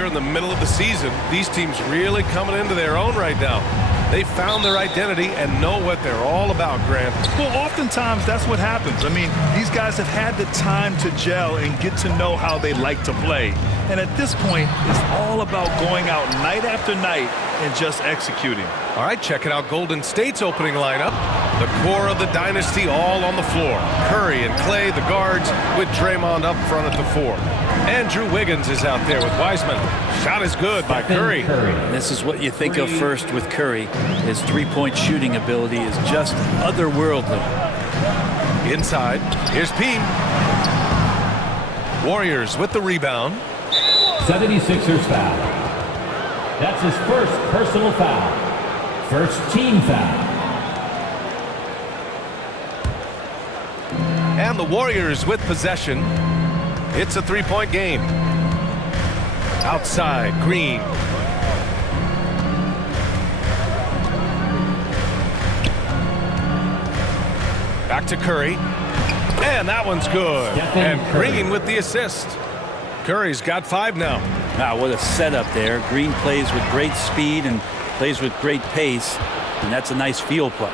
here in the middle of the season. These teams really coming into their own right now. They found their identity and know what they're all about, Grant. Well, oftentimes that's what happens. I mean, these guys have had the time to gel and get to know how they like to play. And at this point, it's all about going out night after night and just executing. All right, checking out Golden State's opening lineup. The core of the dynasty all on the floor. Curry and Clay, the guards, with Draymond up front at the 4. Andrew Wiggins is out there with Wiseman. Shot is good by Curry. This is what you think of first with Curry. His three-point shooting ability is just otherworldly. Inside, here's P. Warriors with the rebound. 76ers foul. That's his first personal foul. First team foul. And the Warriors with possession. It's a three-point game. Outside, Green. Back to Curry. And that one's good. And Green with the assist. Curry's got 5 now. Wow, what a setup there. Green plays with great speed and plays with great pace. And that's a nice field play.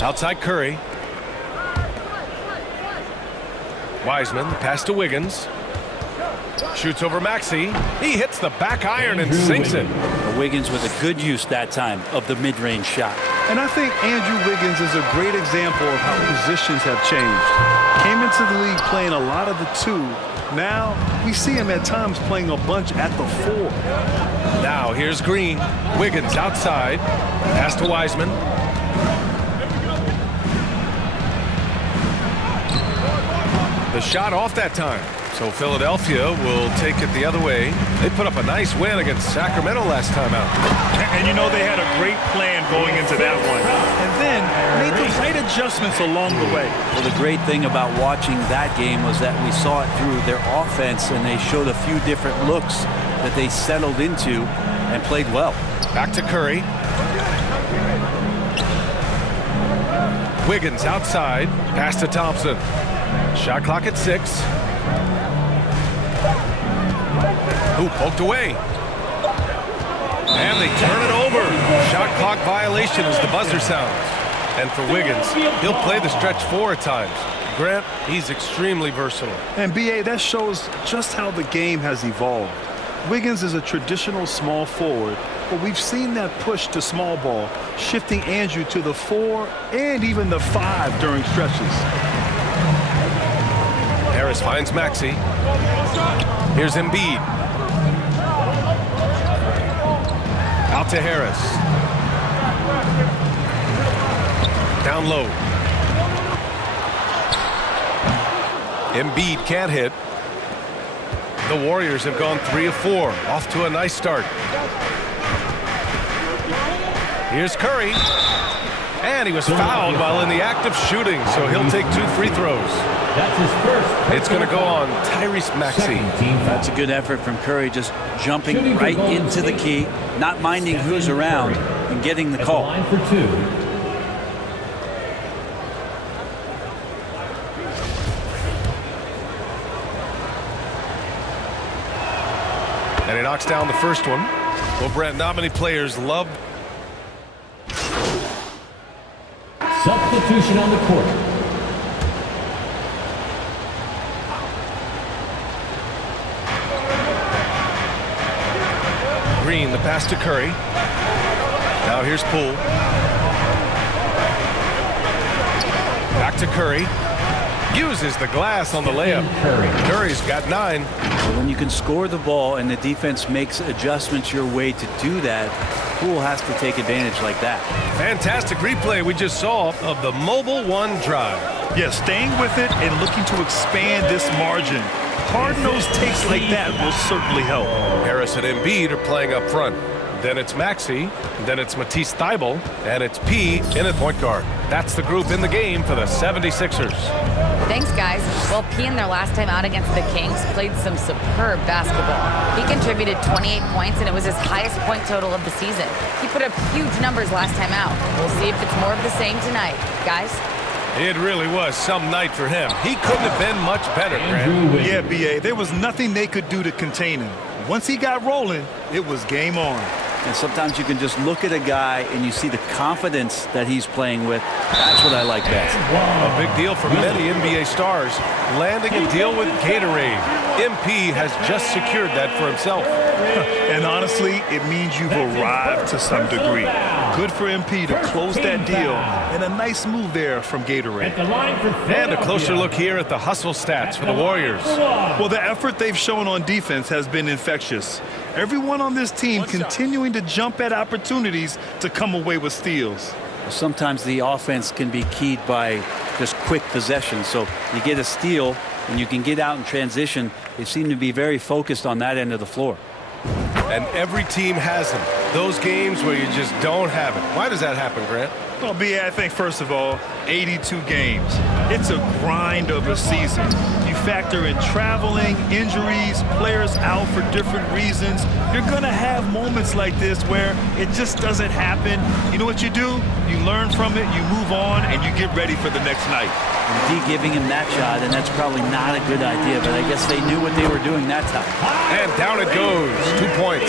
Outside Curry. Wiseman, pass to Wiggins. Shoots over Maxey. He hits the back iron and sinks it. Wiggins with a good use that time of the mid-range shot. And I think Andrew Wiggins is a great example of how positions have changed. Came into the league playing a lot of the 2. Now we see him at times playing a bunch at the 4. Now here's Green. Wiggins outside. Pass to Wiseman. The shot off that time. So Philadelphia will take it the other way. They put up a nice win against Sacramento last time out. And you know they had a great plan going into that one. And then made the right adjustments along the way. Well, the great thing about watching that game was that we saw it through their offense, and they showed a few different looks that they settled into and played well. Back to Curry. Wiggins outside. Pass to Thompson. Shot clock at 6. Who poked away. And they turn it over. Shot clock violation as the buzzer sounds. And for Wiggins, he'll play the stretch 4 at times. Grant, he's extremely versatile. And B.A., that shows just how the game has evolved. Wiggins is a traditional small forward, but we've seen that push to small ball, shifting Andrew to the 4 and even the 5 during stretches. Harris finds Maxey. Here's Embiid. Out to Harris. Down low. Embiid can't hit. The Warriors have gone 3 of 4. Off to a nice start. Here's Curry. And he was fouled while in the act of shooting, so he'll take 2 free throws. That's his first. It's going to go on Tyrese Maxey. That's a good effort from Curry, just jumping right into the key, not minding who's around, and getting the call. Line for 2. And he knocks down the first one. Well, Brent, not many players love. Substitution on the court. Green, the pass to Curry. Now here's Poole. Back to Curry. Uses the glass on the layup. Curry's got 9. So when you can score the ball and the defense makes adjustments your way to do that, Poole has to take advantage like that. Fantastic replay we just saw of the Mobile One drive. Yeah, staying with it and looking to expand this margin. Hard-nosed takes like that will certainly help. Harris and Embiid are playing up front. Then it's Maxey. Then it's Matisse Thybulle. And it's P in at point guard. That's the group in the game for the 76ers. Thanks, guys. Well, P in their last time out against the Kings played some superb basketball. He contributed 28 points, and it was his highest point total of the season. He put up huge numbers last time out. We'll see if it's more of the same tonight. Guys? It really was some night for him. He couldn't have been much better, Grant. Yeah, B.A., there was nothing they could do to contain him. Once he got rolling, it was game on. And sometimes you can just look at a guy and you see the confidence that he's playing with. That's what I like best. A big deal for many NBA stars, landing a deal with Gatorade. MP has just secured that for himself. And honestly, it means you've arrived to some degree. Good for MP to close that deal, and a nice move there from Gatorade. And a closer look here at the hustle stats for the Warriors. Well, the effort they've shown on defense has been infectious. Everyone on this team continuing to jump at opportunities to come away with steals. Sometimes the offense can be keyed by just quick possession. So you get a steal and you can get out in transition. They seem to be very focused on that end of the floor. And every team has them. Those games where you just don't have it. Why does that happen, Grant? Well, B.A., I think, first of all, 82 games. It's a grind of a season. You factor in traveling, injuries, players out for different reasons. You're going to have moments like this where it just doesn't happen. You know what you do? You learn from it, you move on, and you get ready for the next night. D giving him that shot, and that's probably not a good idea, but I guess they knew what they were doing that time. And down it goes. 2 points.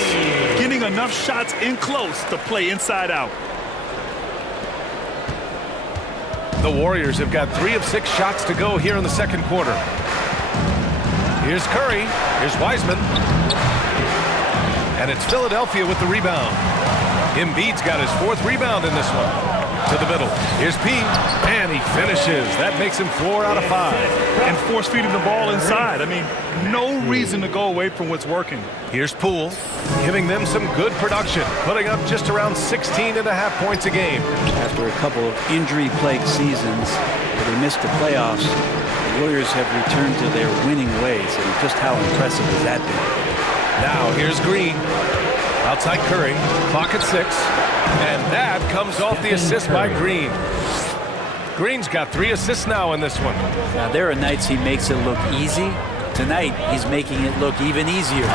Getting enough shots in close to play inside out. The Warriors have got 3 of 6 shots to go here in the second quarter. Here's Curry. Here's Wiseman. And it's Philadelphia with the rebound. Embiid's got his 4th rebound in this one. To the middle. Here's P. And he finishes. That makes him 4 out of 5. And force feeding the ball inside. I mean, no reason to go away from what's working. Here's Poole, giving them some good production, putting up just around 16.5 points a game. After a couple of injury-plagued seasons where they missed the playoffs, the Warriors have returned to their winning ways, and just how impressive has that been? Now here's Green. Outside Curry, clock at 6. And that comes off the assist by Green. Green's got 3 assists now in this one. Now, there are nights he makes it look easy. Tonight, he's making it look even easier.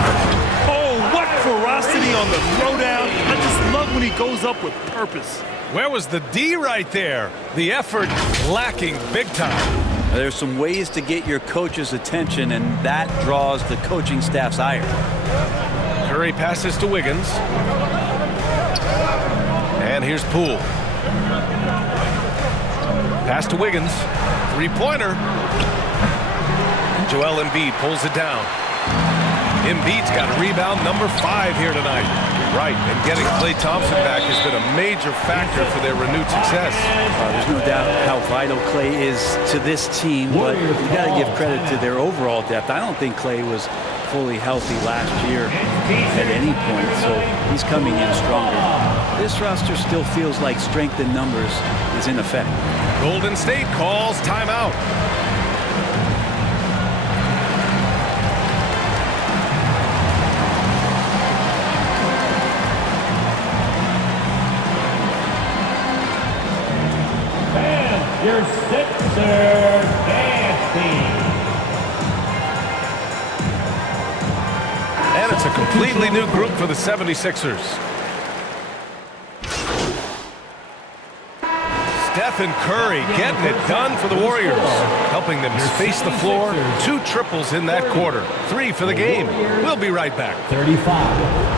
Oh, what ferocity on the throwdown. I just love when he goes up with purpose. Where was the D right there? The effort lacking big time. There's some ways to get your coach's attention, and that draws the coaching staff's ire. Curry passes to Wiggins. And here's Poole. Pass to Wiggins. 3-pointer. Joel Embiid pulls it down. Embiid's got rebound number 5 here tonight. Right, and getting Klay Thompson back has been a major factor for their renewed success. There's no doubt how vital Klay is to this team, but you got to give credit to their overall depth. I don't think Klay was fully healthy last year at any point, so he's coming in stronger. This roster still feels like strength in numbers is in effect. Golden State calls timeout. And your Sixers dance team. And it's a completely new group for the 76ers. Stephen Curry getting it done for the Warriors, helping them space the floor. 2 triples in that quarter. 3 for the game. We'll be right back. 35.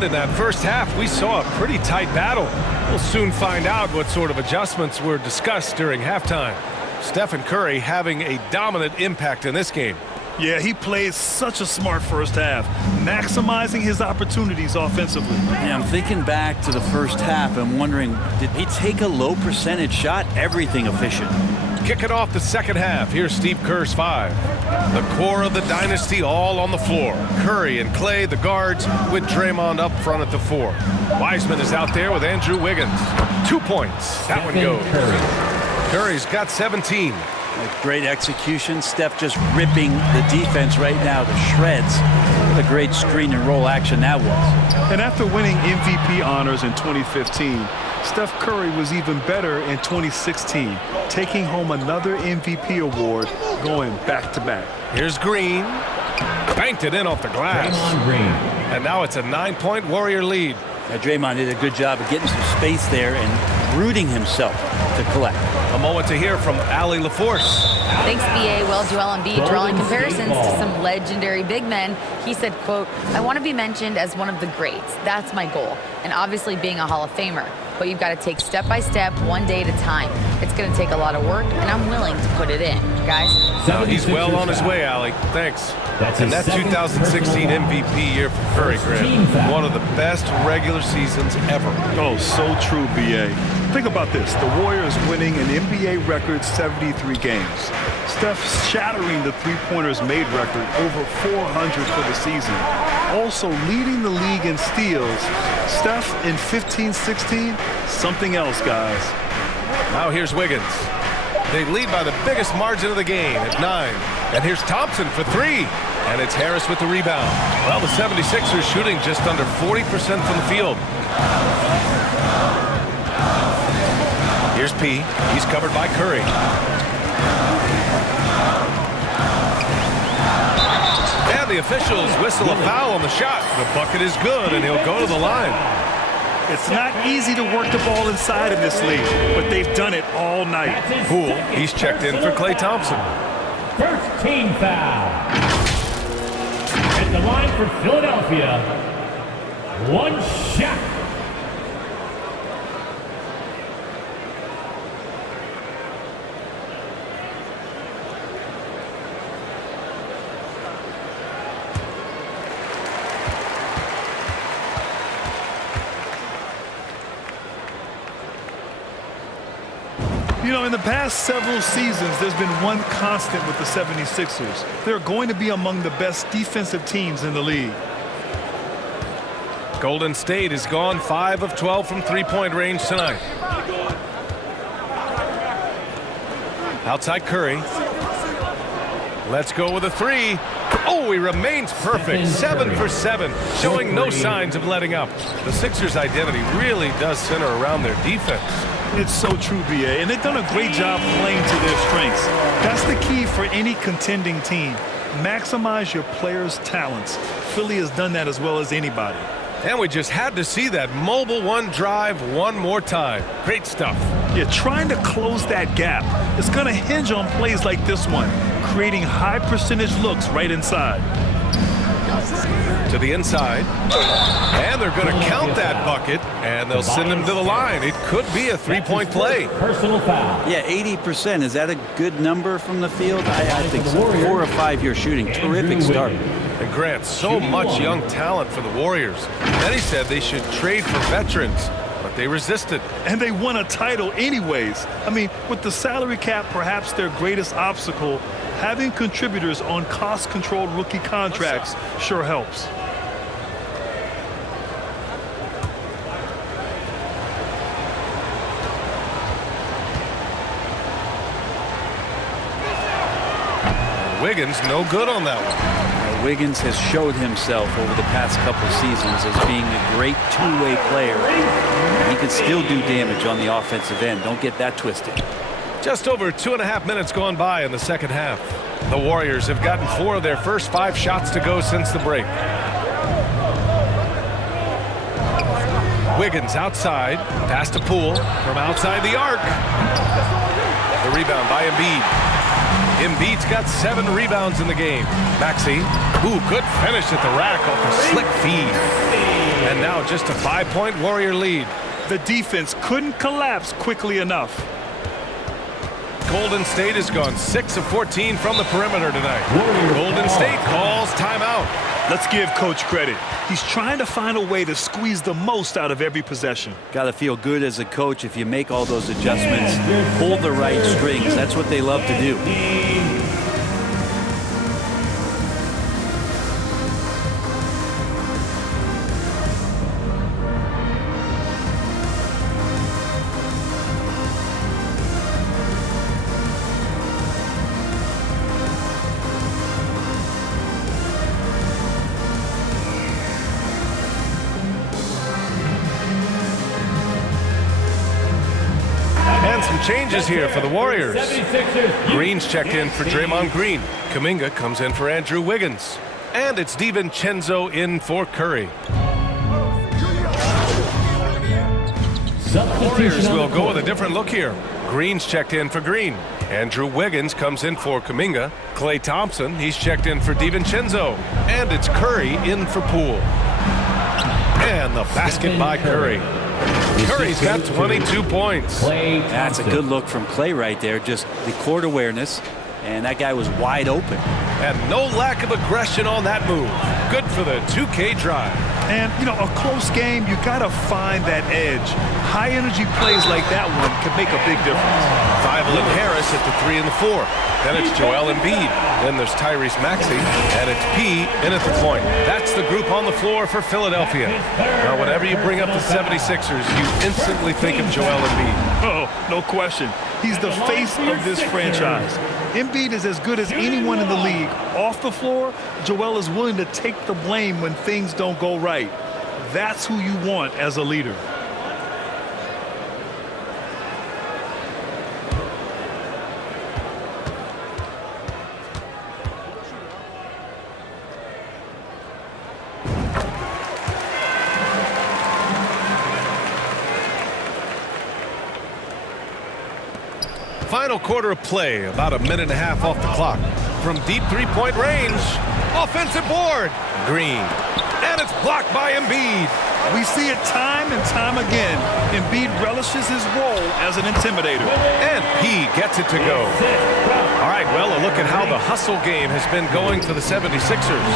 In that first half, we saw a pretty tight battle. We'll soon find out what sort of adjustments were discussed during halftime. Stephen Curry having a dominant impact in this game. Yeah, he played such a smart first half, maximizing his opportunities offensively. Yeah, I'm thinking back to the first half and wondering, did he take a low percentage shot? Everything efficient. Kicking off the second half, here's Steve Kerr's 5. The core of the dynasty all on the floor. Curry and Clay, the guards, with Draymond up front at the 4. Wiseman is out there with Andrew Wiggins. 2 points. That one goes. Curry's got 17. Great execution. Steph just ripping the defense right now to shreds. What a great screen and roll action that was. And after winning MVP honors in 2015, Steph Curry was even better in 2016, taking home another MVP award, going back-to-back. Here's Green. Banked it in off the glass. Draymond Green. And now it's a 9-point Warrior lead. Now, Draymond did a good job of getting some space there and rooting himself to collect. A moment to hear from Allie LaForce. Thanks, BA. Well, Joel Embiid drawing comparisons to some legendary big men. He said, quote, "I want to be mentioned as one of the greats. That's my goal. And obviously being a Hall of Famer. But you've got to take step by step, one day at a time. It's going to take a lot of work, and I'm willing to put it in, guys." Now he's well on his way, Allie. Thanks. And that 2016 MVP year for Curry, Grant. One of the best regular seasons ever. Oh, so true, BA. Think about this. The Warriors winning an NBA record 73 games. Steph shattering the three-pointers made record, over 400 for the season. Also leading the league in steals. Steph in 15-16, something else, guys. Now here's Wiggins. They lead by the biggest margin of the game at 9. And here's Thompson for 3. And it's Harris with the rebound. Well, the 76ers shooting just under 40% from the field. Here's P. He's covered by Curry. And the officials whistle a foul on the shot. The bucket is good, and he'll go to the line. It's not easy to work the ball inside in this league, but they've done it all night. Poole, he's checked in for Klay Thompson. First team foul. At the line for Philadelphia, one shot. You know, in the past several seasons, there's been one constant with the 76ers. They're going to be among the best defensive teams in the league. Golden State has gone 5 of 12 from three-point range tonight. Outside Curry. Let's go with a 3. Oh, he remains perfect. 7 for 7, showing no signs of letting up. The Sixers' identity really does center around their defense. It's so true, BA, and they've done a great job playing to their strengths. That's the key for any contending team. Maximize your players' talents. Philly has done that as well as anybody. And we just had to see that mobile one drive one more time. Great stuff. Yeah, trying to close that gap. It's going to hinge on plays like this one, creating high percentage looks right inside. To the inside. And they're going to count that bucket, and they'll send him to the line. It could be a three-point play. Personal foul. Yeah, 80%. Is that a good number from the field? I think so. 4 of 5 you're shooting. Terrific start. And Grant, so much young talent for the Warriors. Then he said they should trade for veterans, but they resisted. And they won a title anyways. I mean, with the salary cap perhaps their greatest obstacle, having contributors on cost-controlled rookie contracts sure helps. Wiggins no good on that one. Wiggins has showed himself over the past couple seasons as being a great two-way player. He can still do damage on the offensive end. Don't get that twisted. Just over 2.5 minutes gone by in the second half. The Warriors have gotten 4 of their first 5 shots to go since the break. Wiggins outside, pass to Poole from outside the arc. The rebound by Embiid. Embiid's got 7 rebounds in the game. Maxey, good finish at the rack off a slick feed. And now just a 5-point Warrior lead. The defense couldn't collapse quickly enough. Golden State has gone 6 of 14 from the perimeter tonight. Golden State calls timeout. Let's give Coach credit. He's trying to find a way to squeeze the most out of every possession. Got to feel good as a coach if you make all those adjustments, pull the right strings. That's what they love to do. Some changes here for the Warriors. Green's checked in for Draymond Green. Kuminga comes in for Andrew Wiggins. And it's DiVincenzo in for Curry. Warriors will go with a different look here. Green's checked in for Green. Andrew Wiggins comes in for Kuminga. Klay Thompson, he's checked in for DiVincenzo. And it's Curry in for Poole. And the basket by Curry. Curry's got 22 points. That's a good look from Klay right there. Just the court awareness, and that guy was wide open. And no lack of aggression on that move. Good for the 2K drive. And, you know, a close game, you got to find that edge. High-energy plays like that one can make a big difference. Thibault and Harris at the 3 and the 4. Then it's Joel Embiid. Then there's Tyrese Maxey. And it's P in at the point. That's the group on the floor for Philadelphia. Now, whenever you bring up the 76ers, you instantly think of Joel Embiid. Oh, no question. He's the face of this franchise. Embiid is as good as anyone in the league. Off the floor, Joel is willing to take the blame when things don't go right. That's who you want as a leader. Final quarter of play, about a minute and a half off the clock. From deep three-point range, offensive board, Green. And it's blocked by Embiid. We see it time and time again. Embiid relishes his role as an intimidator. And P gets it to go. All right, well, a look at how the hustle game has been going for the 76ers.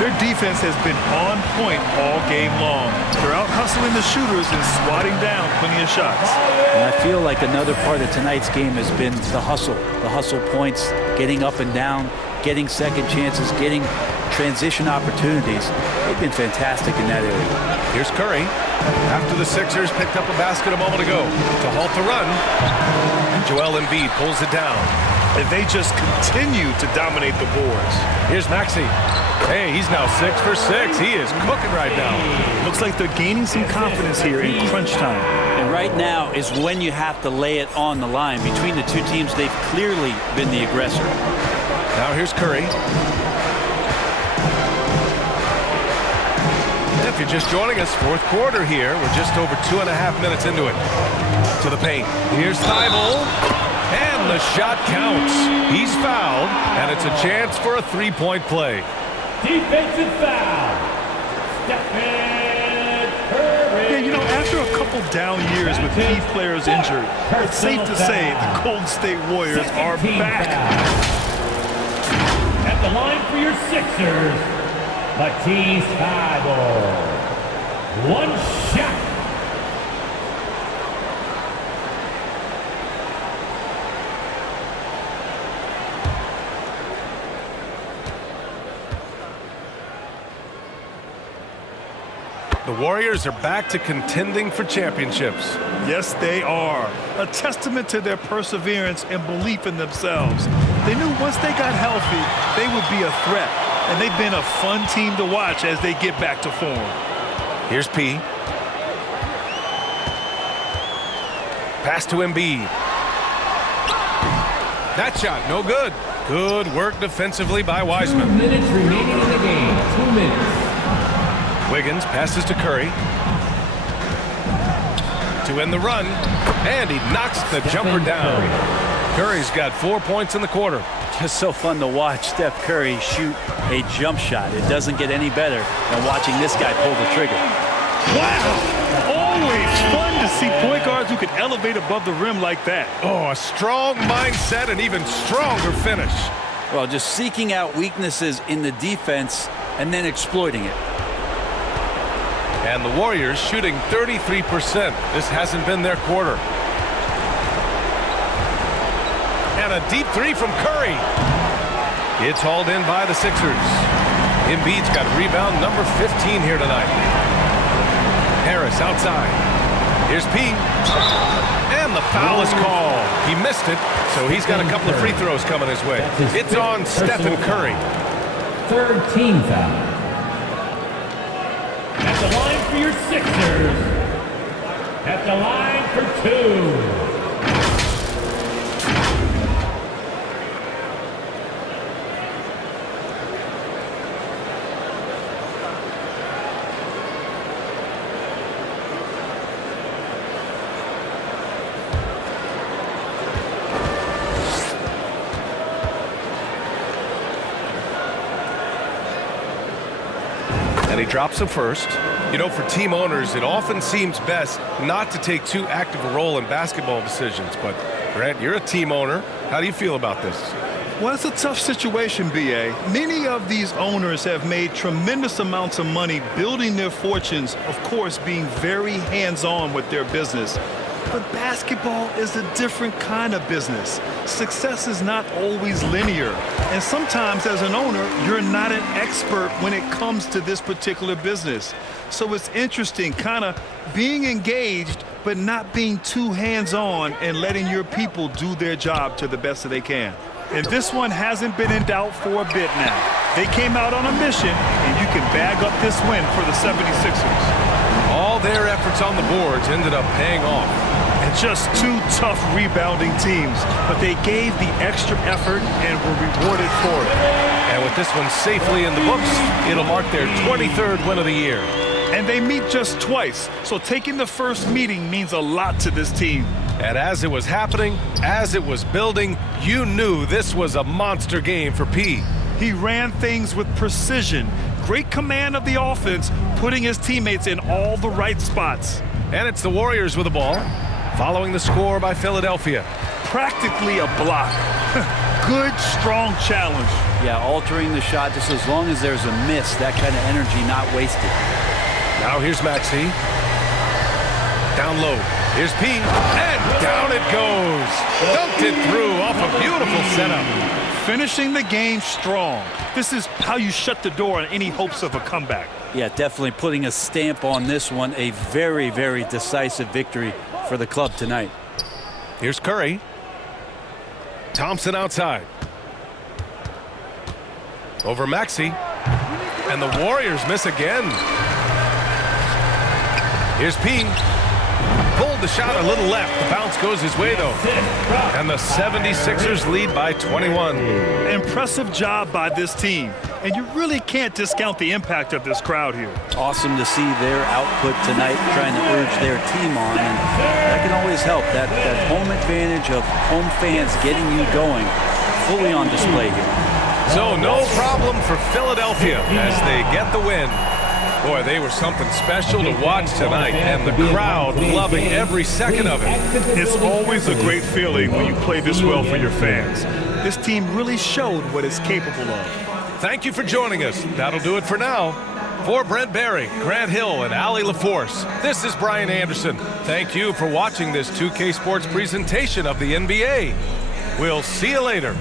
Their defense has been on point all game long. They're out hustling the shooters and swatting down plenty of shots. And I feel like another part of tonight's game has been the hustle points, getting up and down, getting second chances, getting transition opportunities. They've been fantastic in that area. Here's Curry. After the Sixers picked up a basket a moment ago to halt the run. And Joel Embiid pulls it down. And they just continue to dominate the boards. Here's Maxey. Hey, he's now 6 for 6. He is cooking right now. Looks like they're gaining some confidence here in crunch time. And right now is when you have to lay it on the line. Between the two teams, they've clearly been the aggressor. Now here's Curry. If you're just joining us, fourth quarter here. We're just over 2.5 minutes into it. To the paint. Here's Thibault. And the shot counts. He's fouled, and it's a chance for a three-point play. Defensive foul. Stephen Curry. Yeah, you know, after a couple down years with key players injured, it's safe to say the Golden State Warriors are back. At the line for your Sixers, Matisse Thybulle. One shot. The Warriors are back to contending for championships. Yes, they are. A testament to their perseverance and belief in themselves. They knew once they got healthy, they would be a threat. And they've been a fun team to watch as they get back to form. Here's P. Pass to Embiid. That shot, no good. Good work defensively by Wiseman. 2 minutes remaining in the game. 2 minutes. Wiggins passes to Curry. To end the run. And he knocks the jumper down. Curry's got 4 points in the quarter. Just so fun to watch Steph Curry shoot a jump shot. It doesn't get any better than watching this guy pull the trigger. Wow! Always fun to see point guards who can elevate above the rim like that. Oh, a strong mindset and even stronger finish. Well, just seeking out weaknesses in the defense and then exploiting it. And the Warriors shooting 33%. This hasn't been their quarter. And a deep three from Curry. It's hauled in by the Sixers. Embiid's got rebound number 15 here tonight. Harris outside. Here's P. And the foul is called. He missed it, so he's got a couple of free throws coming his way. It's on Stephen Curry. Third team foul. At the line for your Sixers. At the line for 2. And he drops him first. You know, for team owners, it often seems best not to take too active a role in basketball decisions. But, Grant, you're a team owner. How do you feel about this? Well, it's a tough situation, B.A. Many of these owners have made tremendous amounts of money building their fortunes, of course, being very hands-on with their business. But basketball is a different kind of business. Success is not always linear. And sometimes as an owner, you're not an expert when it comes to this particular business. So it's interesting kind of being engaged, but not being too hands-on and letting your people do their job to the best that they can. And this one hasn't been in doubt for a bit now. They came out on a mission, and you can bag up this win for the 76ers. All their efforts on the boards ended up paying off. And just two tough rebounding teams, but they gave the extra effort and were rewarded for it. And with this one safely in the books, it'll mark their 23rd win of the year. And they meet just twice, so taking the first meeting means a lot to this team. And as it was happening, as it was building, you knew this was a monster game for P. He ran things with precision, great command of the offense, putting his teammates in all the right spots. And it's the Warriors with the ball, following the score by Philadelphia. Practically a block. Good, strong challenge. Yeah, altering the shot just as long as there's a miss, that kind of energy not wasted. Now here's Maxey. Down low. Here's P. And down it goes. Dunked it through off a beautiful setup. Finishing the game strong. This is how you shut the door on any hopes of a comeback. Yeah, definitely putting a stamp on this one. A very, very decisive victory for the club tonight. Here's Curry. Thompson outside. Over Maxey. And the Warriors miss again. Here's P. Pulled the shot a little left. The bounce goes his way, though. And the 76ers lead by 21. Impressive job by this team. And you really can't discount the impact of this crowd here. Awesome to see their output tonight, trying to urge their team on. And that can always help. That home advantage of home fans getting you going, fully on display here. So no problem for Philadelphia as they get the win. Boy, they were something special to watch tonight, and the crowd loving every second of it. It's always a great feeling when you play this well for your fans. This team really showed what it's capable of. Thank you for joining us. That'll do it for now. For Brent Barry, Grant Hill, and Allie LaForce, this is Brian Anderson. Thank you for watching this 2K Sports presentation of the NBA. We'll see you later.